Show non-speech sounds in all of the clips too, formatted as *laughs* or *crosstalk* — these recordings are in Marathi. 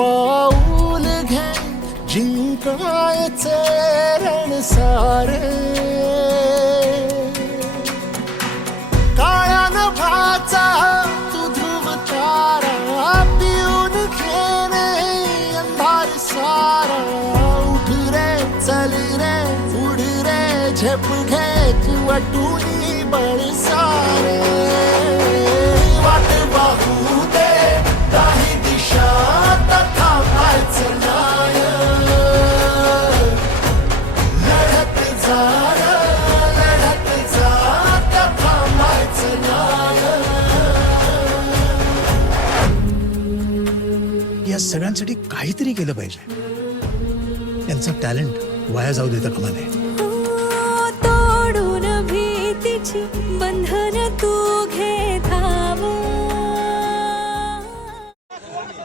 पाऊल घे जिंकायचे रण सारे. काळ्या नभाचा तू ध्रुव तारा पिऊन घेणे अंधार सारा. उठ रे चल रे उड रे झेप घे तू अटुनी बळ सारे. वाट बा सगळ्यांसाठी काहीतरी केलं पाहिजे. यांचं टॅलेंट वाया जाऊ देता कामा नये तोडून भीतीची बंधन तू घे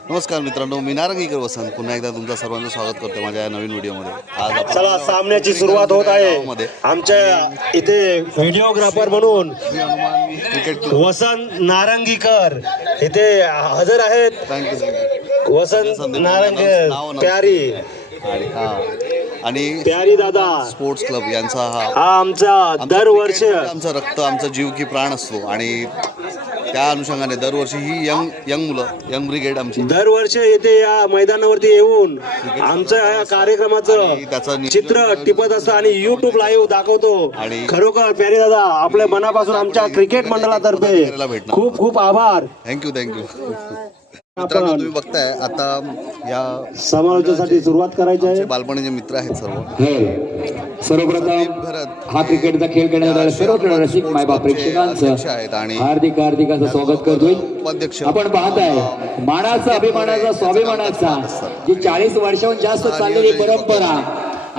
नमस्कार मित्रांनो मी नारंगीकर वसंत. पुन्हा एकदा तुमचं सर्वांचं स्वागत करतो माझ्या या नवीन व्हिडिओमध्ये. आज आपण चला सामन्याची सुरुवात होत आहे. आमच्या इथे व्हिडिओग्राफर म्हणून क्रिकेट वसंत नारंगीकर इथे हजर आहेत. Thank you thank you Vasant नाव. प्यारी. आणि हा. आणि प्यारी दादा. स्पोर्ट्स क्लब यांचा हा. हा आमचा दरवर्ष म्हणजे आमचं रक्त आमचा जीव की प्राण असतो. आणि त्या अनुषंगाने दरवर्षी ही यंग यंग मुलं यंग ब्रिगेड आमची. दरवर्षी येथे या मैदानावरती येऊन. आमचं या आणि कार्यक्रमाचं त्याचं नियोजन चित्र टिपत असतं आणि युट्यूब लाईव्ह दाखवतो. आणि- खरोखर प्यारी दादा आपल्या मनापासून आमच्या क्रिकेट मंडळातर्फे भेटणार. खूप खूप आभार. थँक्यू थँक्यू मित्रांनो तुम्ही बघताय आता या समालोचनासाठी सुरुवात करायची आहे. बालपणीचे मित्र आहेत सर्व. सर्वप्रथम हा क्रिकेटचा खेळ खेळण्यात सर्व रसिक मायबाप अध्यक्ष आहेत प्रेक्षकांचं आणि हार्दिक हार्दिक असं स्वागत करतोय. उपाध्यक्ष आपण पाहताय मानाचा अभिमानाचा स्वाभिमानाचा जी चाळीस वर्षाहून जास्त चाललेली परंपरा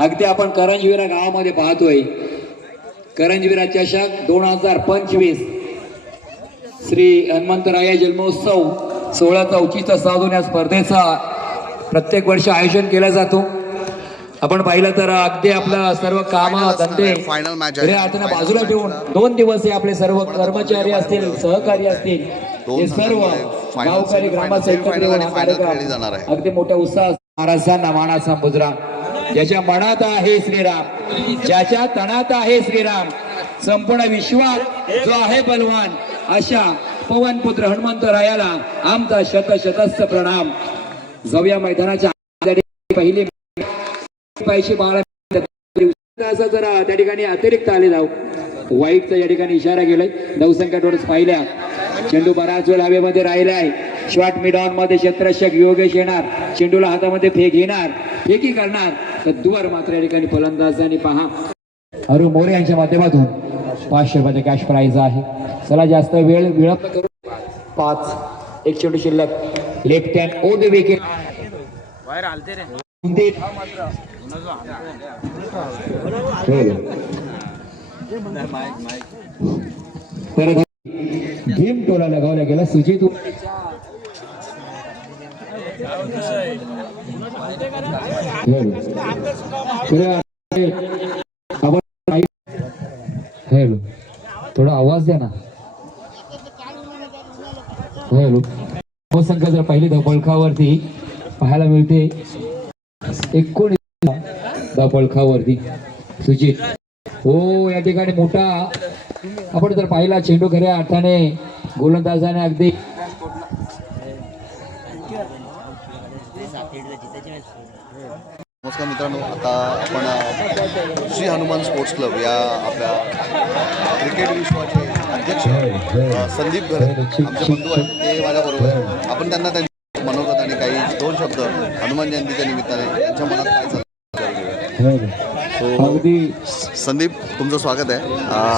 अगदी आपण करंजविरा गावामध्ये पाहतोय. करंजविरा चषक दोन हजार पंचवीस श्री हनुमंतराया जन्मोत्सव सोहळ्याचा औचित्य साधून या स्पर्धेचा प्रत्येक वर्ष आयोजन केला जातो. आपण पाहिलं तर अगदी आपलं सर्व काम धंदे अर्थानं बाजूला ठेवून दोन दिवस हे आपले सर्व कर्मचारी असतील सहकारी असतील हे सर्व final, गावकरी ग्रामस्थ. अगदी मोठ्या उत्साह महाराजांना मानाचा मुजरा. ज्याच्या मनात आहे श्रीराम ज्याच्या तणात आहे श्रीराम संपूर्ण विश्वात जो आहे बलवान अशा पवन पुत्र हनुमंत रायाला आमचा शत शतस्थ प्रणाम. जाऊया मैदानाच्या पहिले पैसे बाळा. असं जरा त्या ठिकाणी अतिरिक्त आले जाऊ. वाईटचा या ठिकाणी इशारा केलाय. नवसंख्या डोळस पाहिल्या. चेंडू बराच वेळ हवेमध्ये राहिला आहे. शॉर्ट मिडॉनमध्ये क्षेत्ररक्षक योगेश येणार. चेंडूला हातामध्ये फेक घेणार. फेकी करणार. तर दुवर मात्र या ठिकाणी फलंदाजांनी पहा. अरु मोरे यांच्या माध्यमातून. पाचशे रुपयाचे कॅश प्राईज आहे. चला जास्त वेळ विळंब करू. पाच एक चेंडू शिल्लक. Left hand over the. Wicket तर भीम टोला लगावला गेला. सुजित थोडा आवाज द्या ना. हो, हॅलो. हो, संख्या जर पाहिली तर बळखावरती पाहायला मिळते. एकोणीस बळखावरती सुजित. हो या ठिकाणी मोठा. आपण जर पाहिला चेंडू खऱ्या अर्थाने गोलंदाजाने अगदी. नमस्कार मित्रांनो आता आपण श्री हनुमान स्पोर्ट्स क्लब या आपल्या क्रिकेट विश्वाचे अध्यक्ष. संदीप घरत आमचे बंधू आहेत ते माझ्याबरोबर. आपण त्यांना त्यांची मनोगत आणि काही दोन शब्द हनुमान जयंतीच्या निमित्ताने त्यांच्या मनात काय चाललं घेऊया. अगदी संदीप तुमचं स्वागत आहे.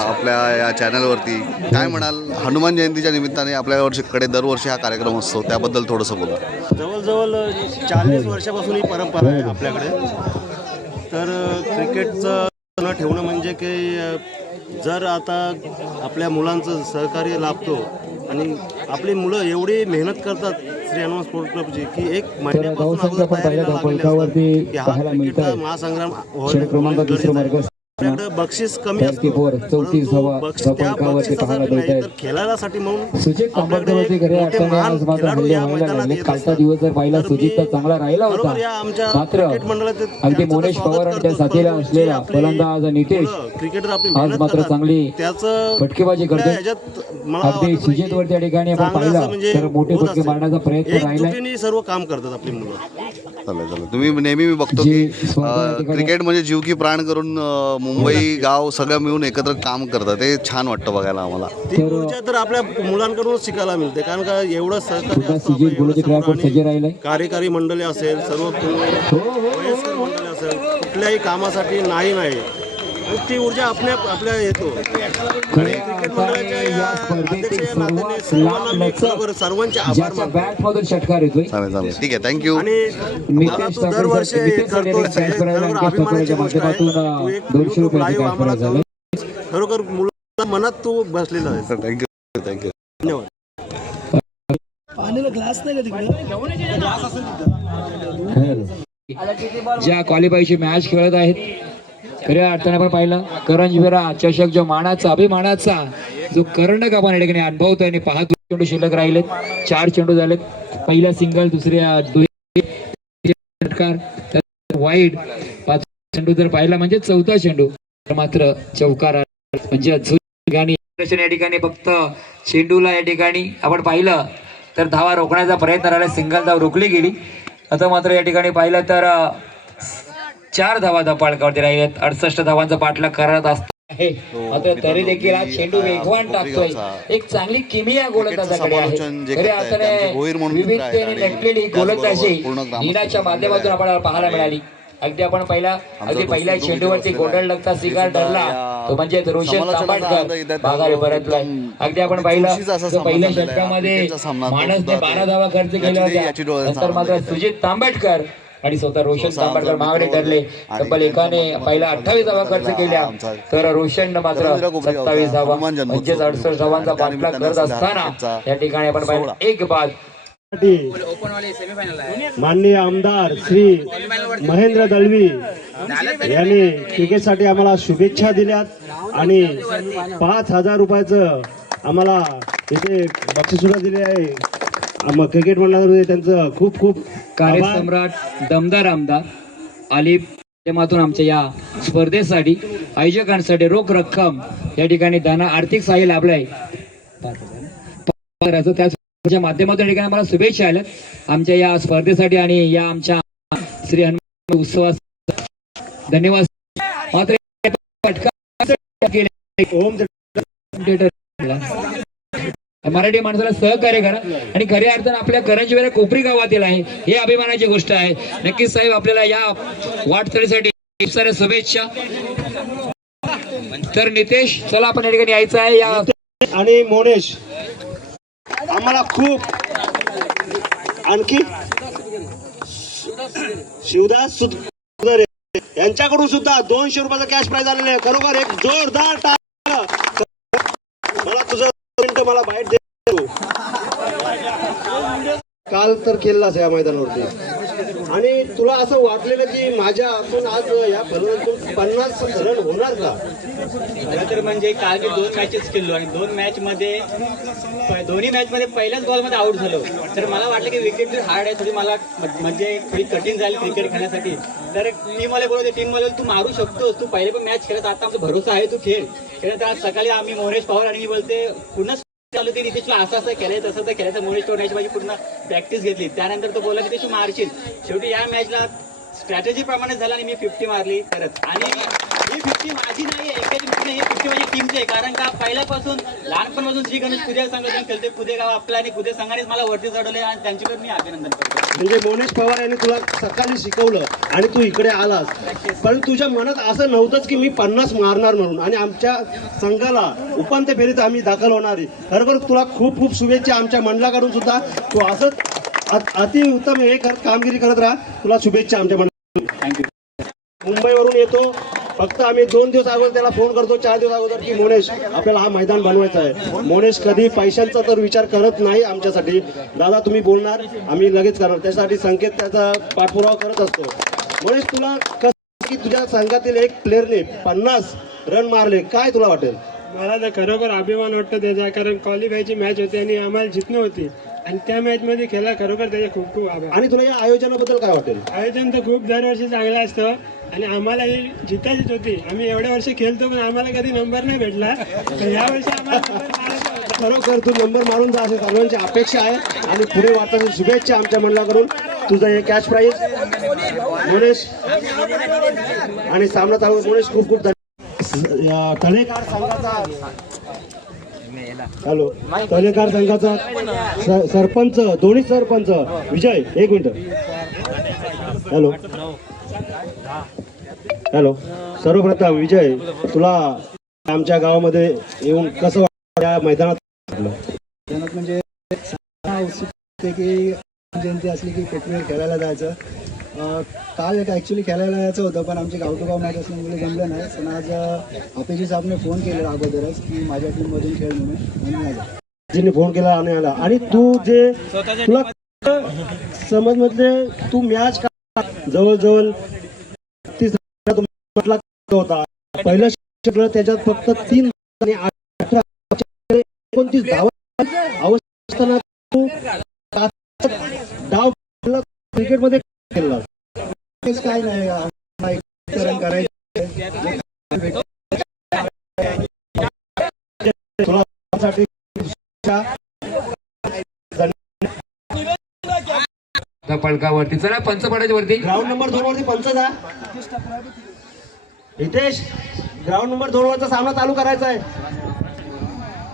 आपल्या या चॅनलवरती. काय म्हणाल? हनुमान जयंतीच्या निमित्ताने आपल्या वर्षीकडे दरवर्षी हा कार्यक्रम असतो. त्याबद्दल थोडंसं बोला. जवळजवळ चाळीस वर्षापासून ही परंपरा आहे आपल्याकडे. तर क्रिकेटचं न ठेवणं म्हणजे की अ, जर आता आपल्या मुलांचं सहकार्य लाभतो आणि आपली मुलं एवढी मेहनत करतात श्री हनुमान स्पोर्ट क्लबची की एक महिन्यापासून अगोदर तयारीला लागलेले असतात. की हा क्रिकेटचा. महासंग्राम आपल्याकडे बक्षीस कमी असतो. त्या म्हणून सुजित कालचा असतात. दिवस जर पाहिला सुजित तर चांगला राहिला होता. मात्र अगदी मोनेश पवार आणि त्या करतो. साथीला असलेला फलंदाज नितेश आज मात्र चांगली फटकेबाजी मला अगदी वाटत नाही की सुजितवरती या ठिकाणी आपण पाहिलं म्हणजे तर मोठे फटके. मारण्याचा प्रयत्न एकजुटीने सर्व काम करतात आपली मुलं. तुम्ही नेहमी मी बघतो की क्रिकेट म्हणजे जीव की प्राण करून मुंबई गाव सगळं मिळून एकत्र काम करतात. ते छान वाटतं बघायला आम्हाला. ती ऊर्जा तर आपल्या मुलांकडून शिकायला मिळते. कारण का एवढं सहकार्य असतं आपलं एवढं आणि कार्यकारी मंडळी असेल सर्व वयस्कर मंडळी असेल कुठल्याही कामासाठी नाही नाही. ती ऊर्जा आपल्या आपल्या येतो. सर्वांचे आभार मानतो. षटकार येतोय. ठीक आहे थँक्यू आणि मला दरवर्षी सर- सर खरोखर अभिमानाची गोष्ट आहे. दोनशे मुलांच्या मनात तू बसलेला आहे थँक्यू थँक्यू धन्यवाद. ज्या क्वालिफायची मॅच खेळत आहेत खऱ्या अर्थाने आपण पाहिलं करंजवीरा चषक जो मानाचा अभिमानाचा जो कर्णक आपण या ठिकाणी अनुभवतोय आणि पाहतो चेंडू शिल्लक राहिलेत चार चेंडू झालेत. पहिला सिंगल दुसऱ्या दुहेरी वाईड पाच चेंडू जर पाहिला म्हणजे चौथा चेंडू तर मात्र चौकार म्हणजे अजून ठिकाणी या ठिकाणी फक्त चेंडूला या ठिकाणी आपण पाहिलं तर धावा रोखण्याचा प्रयत्न राहिला. सिंगल धाव रोखली गेली. आता मात्र या ठिकाणी पाहिलं तर चार धावा धपाळकावरती राहिल्यात अडसष्ट धावांचा पाठलाग करत असतो. आहे. मात्र तरी देखील हा चेंडू वेगवान टाकतोय. एक चांगली किमिया गोलंदाजाकडे आहे. खऱ्या अर्थाने विविधतेने नटलेली ही गोलंदाजी माध्यमातून आपल्याला पाहायला मिळाली. अगदी आपण पहिला अगदी पहिल्या चेंडूवरती आहे. लगता सिगार या तो म्हणजे रोशन तांबाटकर परतलाय. अगदी आपण पाहिलं चुरशीचा असा जो सामना पहिल्या. षटकामध्ये माणसने बारा धावा खर्च केल्या होत्या. नंतर मात्र. सुजित तांबटकर आणि स्वतः रोशन माघारी मित्र ठरले तब्बल एकाने पहिला अठ्ठावीस धावा खर्च केल्या तर रोशननं मात्र सत्तावीस धावा म्हणजेच अडुसष्ट धावांचा पाठलाग निमित्ताने करत असताना या ठिकाणी आपण. एक बाद. माननीय आमदार श्री महेंद्र दळवी यांनी क्रिकेटसाठी आम्हाला शुभेच्छा दिल्यात आणि पाच हजार रुपयाचं आम्हाला इथे बक्षीस सुद्धा दिले आहे. आम- क्रिकेट मंडळामध्ये त्यांचं खूप खूप. कार्यसम्राट दमदार आमदार आलिफ माध्यमातून आमच्या या स्पर्धेसाठी आयोजकांसाठी रोख रक्कम या ठिकाणी दाना आर्थिक सहाय्य लाभलंय. करायचं त्याच्या माध्यमातून या ठिकाणी मला शुभेच्छा आल्यात आमच्या या स्पर्धेसाठी आणि या आमच्या श्री हनुमान उत्सवास धन्यवाद. मात्र ओम मराठी माणसाला सहकार्य करा. आणि खऱ्या अर्थानं आपल्या करंजीवेला कोपरी गावातील आहे हे अभिमानाची गोष्ट आहे. नक्कीच साहेब आपल्याला या वाटचालीसाठी खूप साऱ्या शुभेच्छा. तर नितेश चला आपण या ठिकाणी यायचं आहे. या आणि मोनेश. आम्हाला खूप आणखी शिवदास सुदरे यांच्याकडून सुद्धा दोनशे रुपयाचा कॅश प्राइज आलेले आहे. खरोखर एक जोरदार टाळ्या. मला तुझं मिनिट मला बाईट दे तू. काल तर केलेलाच या मैदानावरती. आणि तुला असं वाटलेलं की माझ्या आपण आज या फलंदाजीतून पन्नास रन होणार का? खरं तर म्हणजे काल मी दोन मॅचेस खेळलो आणि दोन मॅच मध्ये दोन्ही मॅच मध्ये पहिल्याच बॉलमध्ये आउट झालो. तर मला वाटलं की विकेट हार्ड आहे थोडी मला म्हणजे थोडी कठीण झाली क्रिकेट खेळण्यासाठी. तर टीम वाले बोलते टीम वाले तू मारू शकतोस. तू पहिले पण मॅच खेळत आता आमचा भरोसा आहे तू खेळ. खेळत आज सकाळी आम्ही मोरेश पवार आणि बोलते पुन्हा चालू ते नितीशला असं असं केलंय तसं तर केलं तर मोरेश माझी पूर्ण प्रॅक्टिस घेतली. त्यानंतर तो बोलला नितीश मारशील. शेवटी या मॅचला स्ट्रॅटेजी प्रमाणे झालं आणि मी फिफ्टी मारली तरच आणि ही फिफ्टी माझी नाही आहे एकाची फिफ्टी माझी टीमची आहे. कारण का पहिल्यापासून लहानपणापासून श्री गणेश पुदे संघटन खेळते पुदे गाव आपला आणि पुदे संघानेच मला वरती चढवले आणि त्यांच्याकडे मी अभिनंदन करतो म्हणजे मोनेश पवार यांनी तुला सकाळी शिकवलं आणि तू इकडे आलास. पण तुझ्या मनात असं नव्हतंच की मी पन्नास मारणार म्हणून. आणि आमच्या संघाला उपांत्य फेरीत आम्ही दाखल होणार आहे. खरोखर तुला खूप खूप शुभेच्छा आमच्या मंडळाकडून सुद्धा. तू असंच अत- अतिउत्तम हे कर कामगिरी करत राहा. तुला शुभेच्छा आमच्या थँक्यू मुंबईवरून येतो. फक्त आम्ही दोन दिवस अगोदर त्याला फोन करतो चार दिवस अगोदर की मोनेश आपल्याला हा मैदान बनवायचा आहे. मोनेश कधी पैशांचा तर विचार करत नाही आमच्यासाठी. दादा तुम्ही बोलणार आम्ही लगेच करणार. त्यासाठी संकेत त्याचा पाठपुरावा करत असतो. मोनेश तुला कसं की तुझ्या संघातील एक प्लेअरने पन्नास रन मारले? काय तुला वाटेल? मला तर खरोखर अभिमान वाटतो त्याचा कारण क्वालिफायची मॅच होती आणि आम्हाला जितणं होती आणि त्या मॅच मध्ये खेळला खरोखर त्याचे खूप खूप आभार. आणि तुला या आयोजनाबद्दल काय वाटेल? आयोजन तर खूप दरवर्षी चांगलं असतं. आणि आम्हाला ही जितायचीच होती. आम्ही एवढ्या वर्ष खेळतो पण आम्हाला कधी नंबर नाही भेटला. पण या वर्षी आम्हाला number. खरोखर तू नंबर मारून जा अशी सर्वांची अपेक्षा आहे. आणि पुढे वाटण्याची शुभेच्छा आमच्या मंडळाकडून. तुझं हे कॅच प्राईज मोनेश आणि सामना चालू मोनेश खूप खूप धन्यवाद. या संघाचा हॅलो. तळेकार संघाचा सरपंच दोन्ही सरपंच. विजय एक मिनिट. हॅलो. हॅलो. सर्वप्रथम विजय तुला आमच्या गावामध्ये येऊन कसं या मैदानात म्हणजे की जयंती असली की पेटवेल खेळायला जायचं. काल एक ॲक्च्युली खेळायला यायचं होतं पण आमचे गाव टू गाव मॅच असल्यामुळे जमलं नाही. पण आज अपेजी साहेबने फोन केलेला अगोदरच की माझ्या टीममधून खेळ म्हणून. आला. जिने फोन केला आणि आला. आणि तू जे तुला समज मधले तू मॅच का जवळजवळ तीस म्हटला होता. पहिलं क्षेत्र त्याच्यात फक्त तीन आणि अठरा. एकोणतीस धावा. अवस्थाना असताना तू डाव क्रिकेटमध्ये काय नाही पडकावरती चला पंच पडायच्या वरती. ग्राउंड नंबर दोन वरती पंच जा. हितेश ग्राउंड नंबर दोन वरचा सामना चालू करायचा आहे.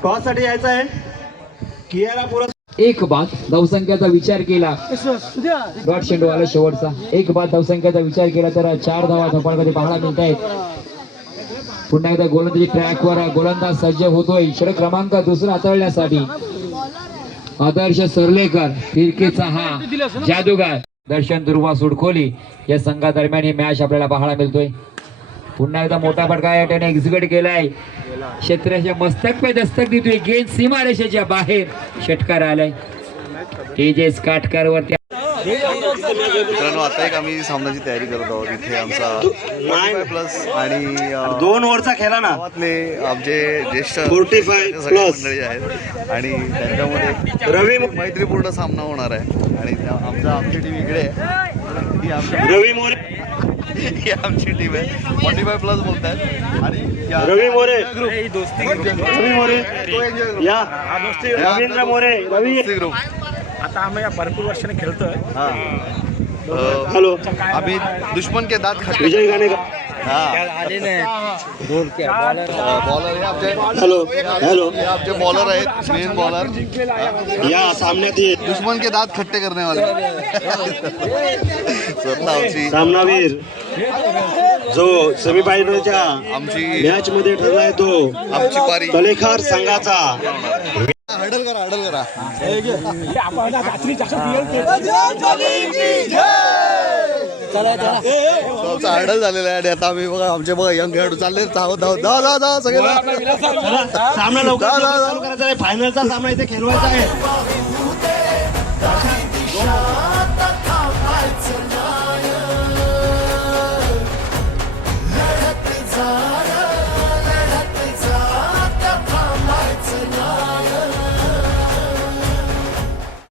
टॉससाठी यायचा आहे. कियारा पुरस्कार एक बाद धावसंख्याचा विचार केला. डॉट शेंडू आला शेवटचा. एक बाद धावसंख्याचा विचार केला तर चार धावा धपाळमध्ये पाहायला मिळत आहेत. पुन्हा एकदा गोलंदाजी ट्रॅकवर गोलंदाज सज्ज होतोय. षटक क्रमांक दुसरा हाताळण्यासाठी. आदर्श सरलेकर फिरकेचा हा जादूगार. दर्शन दुर्वा सुडखोली या संघादरम्यान ही मॅच आपल्याला पाहायला मिळतोय. पुन्हा एकदा मोठा फटका या ठिकाणी एक्झिक्यूट केलाय. क्षेत्राच्या मस्तक पे दस्तक देतोय. गेंद सीमारेषेच्या बाहेर षटकार आलाय. तेजेस काटकार वरती मित्रांनो आता एक आम्ही सामन्याची तयारी करत आहोत. इथे आमचा प्लस आणि दोन ओव्हरचा खेळा ना. आमचे ज्येष्ठ 45 सगळे plus. मंडळी आहेत. आणि त्यांच्यामध्ये रवी मैत्रीपूर्ण सामना होणार आहे. आणि आमचा आमची टीम इकडे आहे. रवी मोरे ही आमची टीम आहे फॉर्टी फाय प्लस बोलत आहेत आणि या- रवी मोरे। ग्रुप रवी मोरे। तो या रवींद्र मोरे रवी। ग्रुप आता आम्ही भरपूर वर्षाने खेळतोय. हा. अं, हॅलो. आम्ही दुश्मन के दात खट्टे विजय गाणे बॉलर हे. आमचे हॅलो. हॅलो. हे आमचे बॉलर आहेत मेन बॉलर या सामन्यात ये दुश्मन के दात खट्टे करने वाले। *laughs* *laughs* स्वतः आमची सामनावीर। जो सेमीफायनलच्या मॅच मध्ये ठरलाय तो आमची पारी. तलेखार संघाचा. हडल करा हडल करा. हडल झालेला आहे आणि आता आम्ही बघा आमचे बघा यंग खेळाडू चालले धाव धाव धाव धाव धाव सगळे. सामना लवकर फायनलचा सामना इथे खेळवायचा आहे.